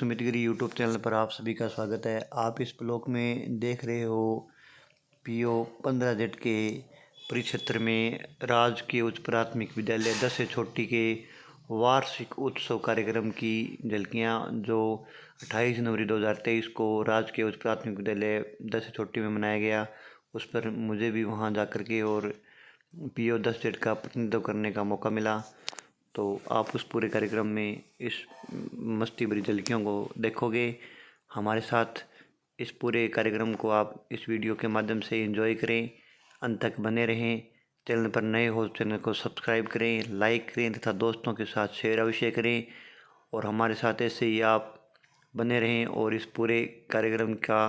सुमित गिरी YouTube channel पर आप सभी का स्वागत है। आप इस ब्लॉग में देख रहे हो पीओ 15Z के परिक्षेत्र में राजकीय उच्च प्राथमिक विद्यालय 10 से छोटी के वार्षिक उत्सव कार्यक्रम की झलकियाँ जो 28 जनवरी 2023 को राजकीय उच्च प्राथमिक विद्यालय 10 से छोटी में मनाया गया। उस पर मुझे भी वहां जाकर के और पीओ 10Z का प्रतिनिधित्व करने का मौका मिला। तो आप उस पूरे कार्यक्रम में इस मस्ती भरी झलकियों को देखोगे। हमारे साथ इस पूरे कार्यक्रम को आप इस वीडियो के माध्यम से एंजॉय करें, अंत तक बने रहें। चैनल पर नए हो चैनल को सब्सक्राइब करें, लाइक करें तथा दोस्तों के साथ शेयर अवश्य करें और हमारे साथ ऐसे ही आप बने रहें और इस पूरे कार्यक्रम का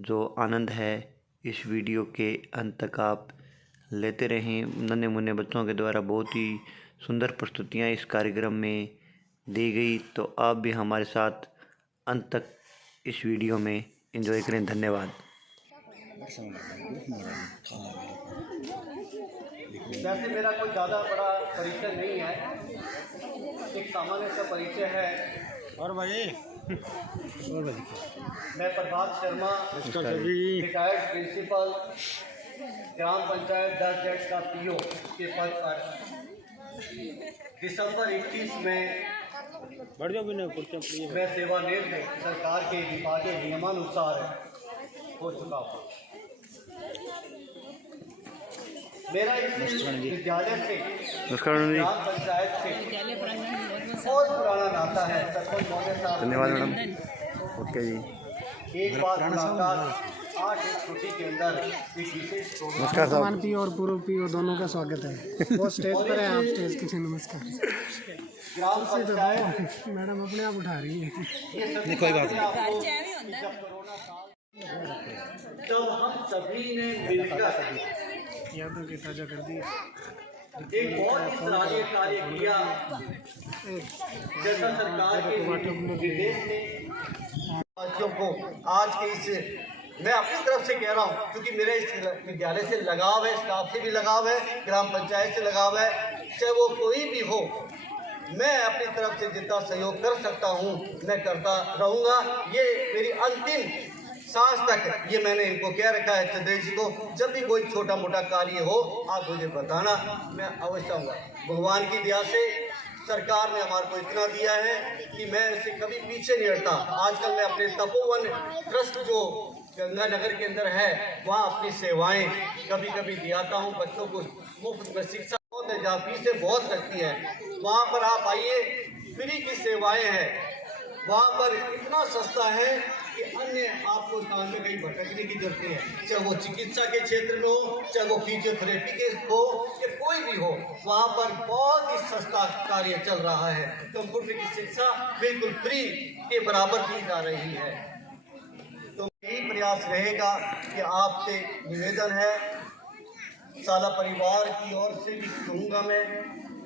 जो आनंद है इस वीडियो के अंत तक आप लेते रहें। नन्हे मुन्ने बच्चों के द्वारा बहुत ही सुंदर प्रस्तुतियाँ इस कार्यक्रम में दी गई। तो आप भी हमारे साथ अंत तक इस वीडियो में एंजॉय करें। धन्यवाद। वैसे मेरा कोई ज़्यादा बड़ा परिचय नहीं है, एक सामान्य सा परिचय है। और भाई मैं प्रभात शर्मा, रिटायर्ड प्रिंसिपल, ग्राम पंचायत 10Z का पीओ के पद पर दिसंबर 21 में मैं सेवानिवृत्त सरकार के विभागीय नियमानुसार हो चुका हूँ। मेरा इस विद्यालय से, ग्राम पंचायत से बहुत पुराना नाता है। सरपंच महोदय साहब, धन्यवाद मैडम। ओके जी। एक बार मुलाकात 8 छुट्टी के अंदर एक विशेष नमस्कार साहब। पीओ और पूर्व पीओ दोनों का स्वागत है। वो स्टेज पर है, आप स्टेज के नीचे। नमस्कार। ग्राम पंचायत मैडम अपने आप उठा रही है। ये कोई बात नहीं। जब कोरोना काल, जब हम सभी ने मिलकर यादों की ताजा कर दी, एक बहुत ही सराहनीय कार्य किया। जैसा सरकार के निर्देश ने बच्चों को आज के इस, मैं अपनी तरफ से कह रहा हूँ क्योंकि मेरे इस विद्यालय से लगाव है, स्टाफ से भी लगाव है, ग्राम पंचायत से लगाव है, चाहे वो कोई भी हो, मैं अपनी तरफ से जितना सहयोग कर सकता हूँ मैं करता रहूँगा। ये मेरी अंतिम सांस तक ये मैंने इनको कह रखा है चंद्रेश जी को, जब भी कोई छोटा मोटा कार्य हो आप मुझे बताना, मैं अवश्य आऊँगा। भगवान की दया से सरकार ने हमारे को इतना दिया है कि मैं इससे कभी पीछे नहीं हटता। आजकल मैं अपने तपोवन ट्रस्ट जो गंगानगर के अंदर है वहाँ अपनी सेवाएं कभी कभी दियाता हूँ। बच्चों को मुफ्त में शिक्षा बहुत है, जहाँ फीसें बहुत लगती है वहाँ पर आप आइए, फ्री की सेवाएं हैं। वहाँ पर इतना सस्ता है कि अन्य आपको स्थान में कहीं भटकने की जरूरत नहीं है, चाहे वो चिकित्सा के क्षेत्र में हो, चाहे वो फिजियोथेरेपी के हो, या कोई भी हो, वहाँ पर बहुत ही सस्ता कार्य चल रहा है। कंप्यूटर की शिक्षा बिल्कुल फ्री के बराबर की जा रही है। तो यही प्रयास रहेगा कि आपसे निवेदन है, साला परिवार की ओर से भी कहूँगा मैं,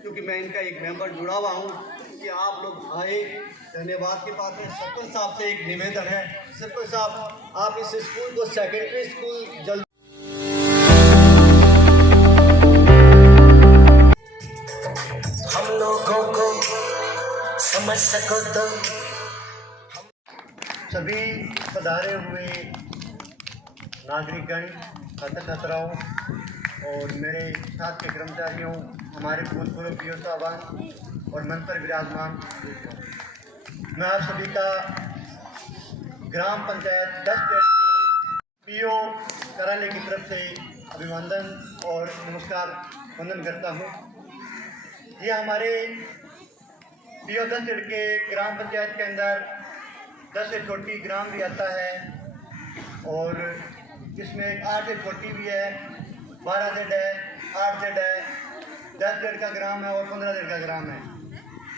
क्योंकि मैं इनका एक मेंबर जुड़ा हुआ हूँ, कि आप लोग आए। धन्यवाद के बात है। सरपंच साहब से एक निवेदन है, सरपंच साहब आप इस स्कूल को सेकेंडरी स्कूल जल्द हम लोगों को समझ सको तो। सभी पधारे हुए नागरिकगण, छात्राओं और मेरे साथ के कर्मचारियों, हमारे भूतपूर्व पीओ साहबान और मंच पर विराजमान, मैं आप सभी का ग्राम पंचायत 10Z के पीओ कार्यालय की तरफ से अभिनंदन और नमस्कार वंदन करता हूँ। ये हमारे पीओ 10Z के ग्राम पंचायत के अंदर 10 से छोटी ग्राम भी आता है और इसमें 8 से छोटी भी है, 12Z है, 8Z है, 10Z का ग्राम है और 15Z का ग्राम है।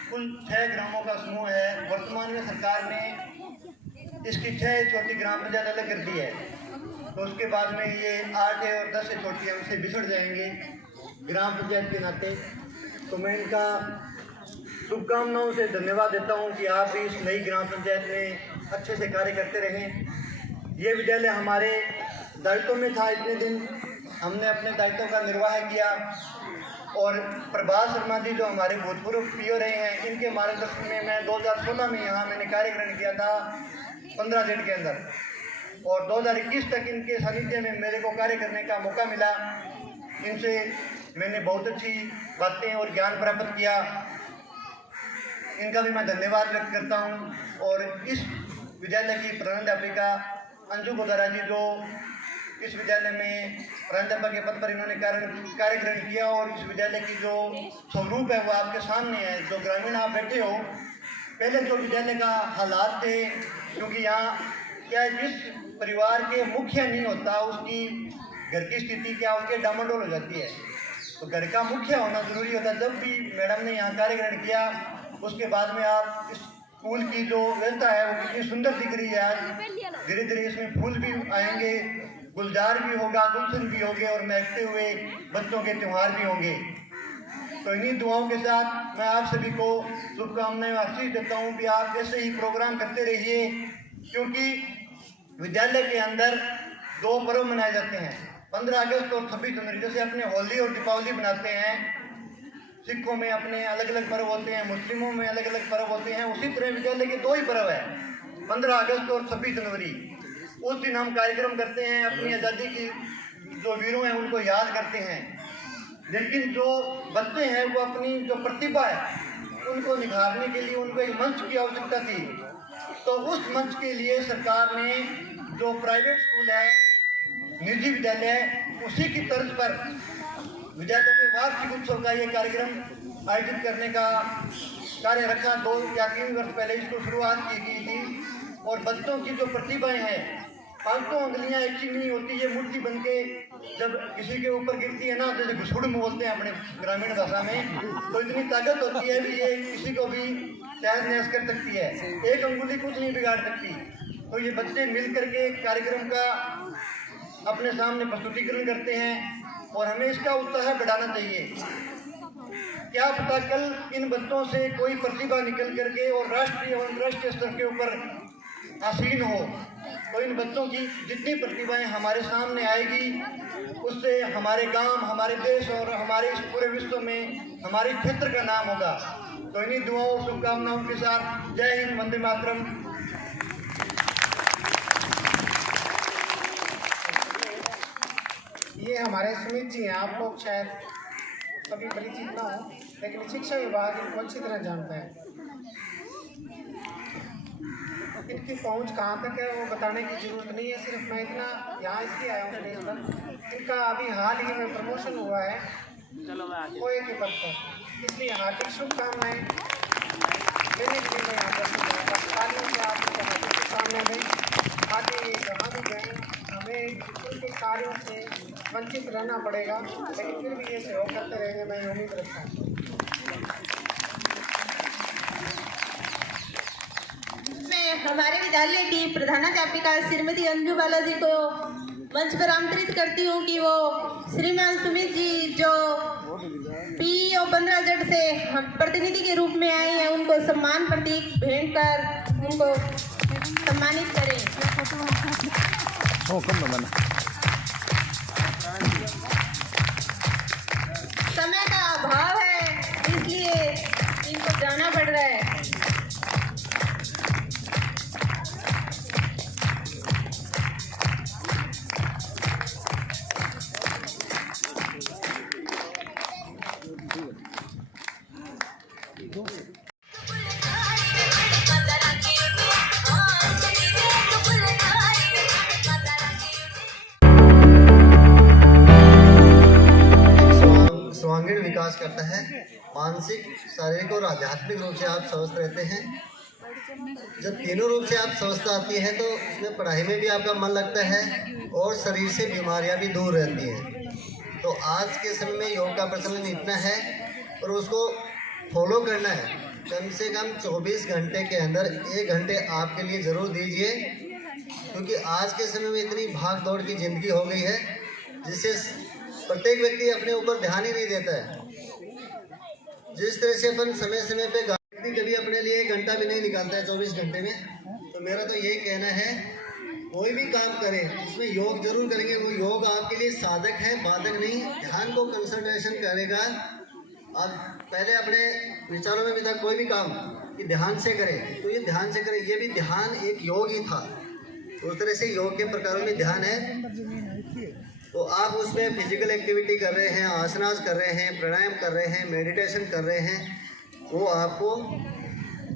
कुल 6 ग्रामों का समूह है। वर्तमान में सरकार ने इसकी 6 छोटी ग्राम पंचायत अलग कर दी है, तो उसके बाद में ये 8 है और 10 से छोटी है, उससे बिछड़ जाएंगे ग्राम पंचायत के नाते। तो मैं इनका शुभकामनाओं से धन्यवाद देता हूं कि आप भी इस नई ग्राम पंचायत में अच्छे से कार्य करते रहें। ये विद्यालय हमारे दायित्व में था, इतने दिन हमने अपने दायित्व का निर्वाह किया। और प्रभात शर्मा जी जो हमारे भूतपूर्व पीओ रहे हैं, इनके मार्गदर्शन में मैं 2016 में यहाँ मैंने कार्य ग्रहण किया था 15 दिन के अंदर, और 2021 तक इनके सानिध्य में मेरे को कार्य करने का मौका मिला। इनसे मैंने बहुत अच्छी बातें और ज्ञान प्राप्त किया। इनका भी मैं धन्यवाद व्यक्त करता हूँ। और इस विद्यालय की प्रधानाध्यापिका अंजू गोदारा जी, जो इस विद्यालय में प्राध्यापक के पद पर इन्होंने कार्य ग्रहण किया, और इस विद्यालय की जो स्वरूप है वो आपके सामने है। जो ग्रामीण आप बैठे हो, पहले जो विद्यालय का हालात थे, क्योंकि यहाँ क्या जिस परिवार के मुखिया नहीं होता उसकी घर की स्थिति क्या उसके डामाडोल हो जाती है, तो घर का मुखिया होना जरूरी होता है। जब भी मैडम ने यहाँ कार्य ग्रहण किया, उसके बाद में आप इस स्कूल की जो व्यवस्था है वो कितनी सुंदर दिख रही है। आज धीरे धीरे इसमें फूल भी आएंगे, गुलजार भी होगा, गुलशन भी होंगे, और महकते हुए बच्चों के त्यौहार भी होंगे। तो इन्हीं दुआओं के साथ मैं आप सभी को शुभकामनाएं आशीष देता हूँ कि आप ऐसे ही प्रोग्राम करते रहिए, क्योंकि विद्यालय के अंदर 2 पर्व मनाए जाते हैं, 15 अगस्त और 26 जनवरी। जैसे अपने होली और दीपावली बनाते हैं, सिखों में अपने अलग अलग पर्व होते हैं, मुस्लिमों में अलग अलग पर्व होते हैं, उसी तरह विद्यालय के 2 ही पर्व है, 15 अगस्त और 26 जनवरी। उस दिन हम कार्यक्रम करते हैं, अपनी आज़ादी की जो वीरों हैं उनको याद करते हैं। लेकिन जो बच्चे हैं वो अपनी जो प्रतिभा है उनको निखारने के लिए उनको एक मंच की आवश्यकता थी। तो उस मंच के लिए सरकार ने जो प्राइवेट स्कूल है, निजी विद्यालय है, उसी की तर्ज पर विद्यालय में वार्षिक उत्सव का ये कार्यक्रम आयोजित करने का कार्य रखा। 2 या 3 वर्ष पहले इसको शुरुआत की गई थी। और बच्चों की जो प्रतिभाएं हैं, 500 उंगलियां एक ही नहीं होती, ये मूर्ति बन के जब किसी के ऊपर गिरती है ना, जैसे घुसुड़ में बोलते हैं अपने ग्रामीण भाषा में, तो इतनी ताकत होती है कि ये किसी को भी तहस नहस कर सकती है, एक अंगुली कुछ नहीं बिगाड़ सकती। तो ये बच्चे मिल करके कार्यक्रम का अपने सामने प्रस्तुतिकरण करते हैं, और हमें इसका उत्साह बढ़ाना चाहिए। क्या पता कल इन बच्चों से कोई प्रतिभा निकल करके और राष्ट्रीय और अंतर्राष्ट्रीय स्तर के ऊपर आसीन हो, तो इन बच्चों की जितनी प्रतिभाएं हमारे सामने आएगी, उससे हमारे गांव, हमारे देश और हमारे इस पूरे विश्व में हमारे क्षेत्र का नाम होगा। तो इन्हीं दुआओं और शुभकामनाओं के साथ जय हिंद, वंदे मातरम। ये हमारे सुमित जी हैं, आप लोग शायद कभी परिचित ना हो, लेकिन शिक्षा विभाग इनको अच्छी तरह जानता है। इनकी पहुंच कहाँ तक है वो बताने की जरूरत नहीं है, सिर्फ मैं इतना यहाँ इसलिए आया हूँ स्टेज पर। इनका अभी हाल ही में प्रमोशन हुआ है कोए के पद पर, इसलिए हार्दिक शुभकामनाएं देने के लिए मैं यहाँ पर तालियों से आप लोगों को शुभकामनाएं दें। आगे जहाँ भी गए हमें इनके कार्यों से वंचित रहना पड़ेगा, लेकिन फिर भी ये सहयोग करते रहेंगे, मैं उम्मीद रखता हूँ। हमारे विद्यालय की प्रधानाध्यापिका श्रीमती अंजू बालाजी को मंच पर आमंत्रित करती हूँ कि वो श्रीमान सुमित जी जो पीओ 15Z से हम प्रतिनिधि के रूप में आए हैं, उनको सम्मान प्रतीक भेंट कर उनको सम्मानित करें। समय का अभाव है, इसलिए इनको जाना पड़ रहा है। सर्वांगीण विकास करता है, मानसिक, शारीरिक और आध्यात्मिक रूप से आप स्वस्थ रहते हैं। जब तीनों रूप से आप स्वस्थ आती हैं तो उसमें पढ़ाई में भी आपका मन लगता है और शरीर से बीमारियां भी दूर रहती हैं। तो आज के समय में योग का प्रचलन इतना है और उसको फॉलो करना है। कम से कम 24 घंटे के अंदर 1 घंटे आपके लिए ज़रूर दीजिए, क्योंकि आज के समय में इतनी भाग दौड़ की ज़िंदगी हो गई है जिससे प्रत्येक व्यक्ति अपने ऊपर ध्यान ही नहीं देता है। जिस तरह से अपन समय समय पे गाड़ी कभी अपने लिए 1 घंटा भी नहीं निकालता है 24 घंटे में, तो मेरा तो यही कहना है कोई भी काम करें उसमें योग जरूर करेंगे। वो योग आपके लिए साधक है, बाधक नहीं। ध्यान को कंसंट्रेशन करेगा आप पहले अपने विचारों में भी था कोई भी काम कि ध्यान से करें, तो ये ध्यान से करें, ये भी ध्यान एक योग ही था। उस तरह से योग के प्रकारों में ध्यान है। तो आप उसमें फिजिकल एक्टिविटी कर रहे हैं, आसनास कर रहे हैं, प्राणायाम कर रहे हैं, मेडिटेशन कर रहे हैं, वो आपको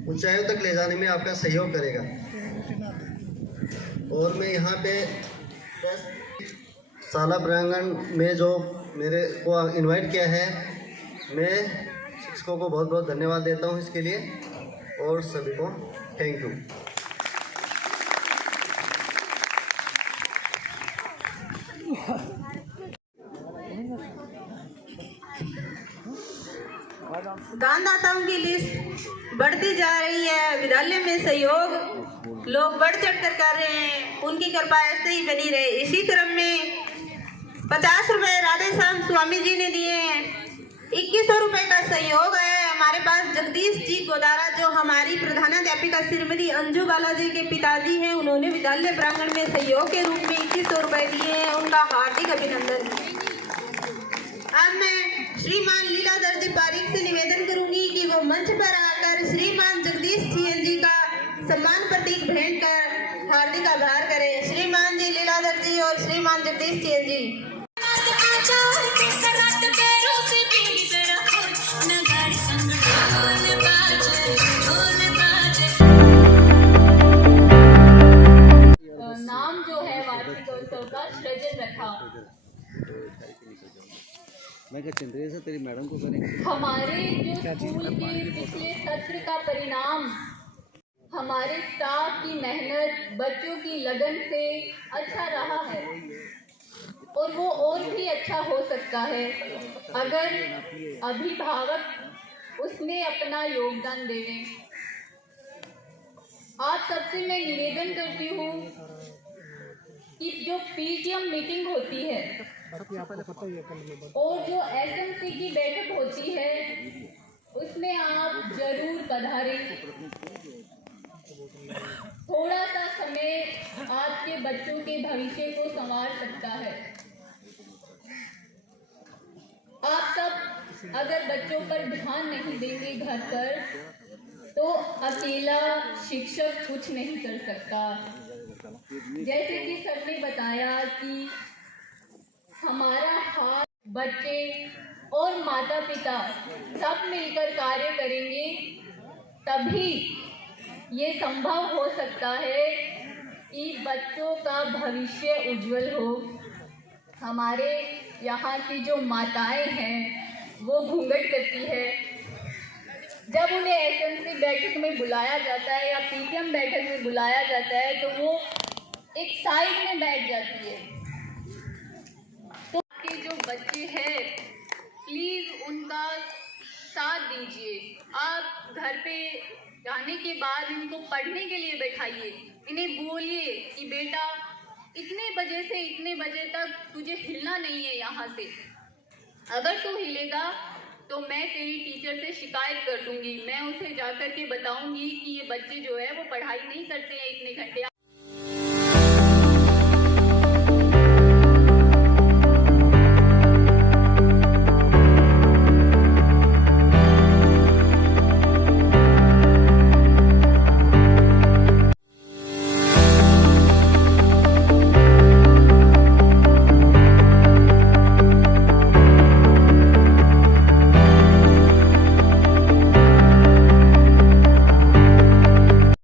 ऊंचाइयों तक ले जाने में आपका सहयोग करेगा। और मैं यहाँ पे शाला प्रांगण में जो मेरे को इनवाइट किया है, मैं शिक्षकों को बहुत बहुत धन्यवाद देता हूँ इसके लिए, और सभी को थैंक यू। दानदाताओं की लिस्ट बढ़ती जा रही है। विद्यालय में सहयोग लोग बढ़ चढ़ कर रहे हैं, उनकी कृपा ऐसे ही बनी रहे। इसी क्रम में 50 रुपये राधे श्याम स्वामी जी ने दिए हैं। 2100 रुपये का सहयोग है हमारे पास जगदीश जी गोदारा, जो हमारी प्रधानाध्यापिका श्रीमती अंजू बालाजी के पिताजी हैं। उन्होंने विद्यालय प्रांगण में सहयोग के रूप में 2100 रुपये दिए हैं, उनका हार्दिक अभिनंदन। अब मैं श्रीमान लीलाधर जी पारीक से निवेदन करूंगी कि वो मंच पर आकर श्रीमान जगदीश सिंह जी का सम्मान प्रतीक भेंट कर हार्दिक आभार करें। श्रीमान जी लीलाधर जी और श्रीमान जगदीश सिंह जी। नाम जो है वार्षिक उत्सव का सृजन रखा। मैं क्या चिंता से तेरी मैडम को करेंगे। हमारे जो स्कूल के पिछले सत्र का परिणाम हमारे स्टाफ की मेहनत, बच्चों की लगन से अच्छा रहा है, और वो और भी अच्छा हो सकता है अगर अभिभावक उसमें अपना योगदान देवें। आप सबसे मैं निवेदन करती हूँ कि जो पीटीएम मीटिंग होती है और जो एसएमसी की बैठक होती है, उसमें आप जरूर पधारें। थोड़ा सा समय आपके बच्चों के भविष्य को संवार सकता है। आप सब अगर बच्चों पर ध्यान नहीं देंगे घर पर, तो अकेला शिक्षक कुछ नहीं कर सकता। जैसे कि सर ने बताया कि हमारा हाथ, बच्चे और माता पिता सब मिलकर कार्य करेंगे, तभी ये संभव हो सकता है कि बच्चों का भविष्य उज्जवल हो। हमारे यहाँ की जो माताएं हैं वो घूंघट करती है। जब उन्हें एसएमसी बैठक में बुलाया जाता है या पीटीएम बैठक में बुलाया जाता है, तो वो एक साइड में बैठ जाती है। तो आपके जो बच्चे हैं, प्लीज़ उनका साथ दीजिए। आप घर पे जाने के बाद इनको पढ़ने के लिए बैठाइए। इन्हें बोलिए कि बेटा इतने बजे से इतने बजे तक तुझे हिलना नहीं है यहाँ से। अगर तू हिलेगा तो मैं तेरी टीचर से शिकायत कर दूंगी। मैं उसे जाकर के बताऊंगी कि ये बच्चे जो है वो पढ़ाई नहीं करते हैं इतने घंटे।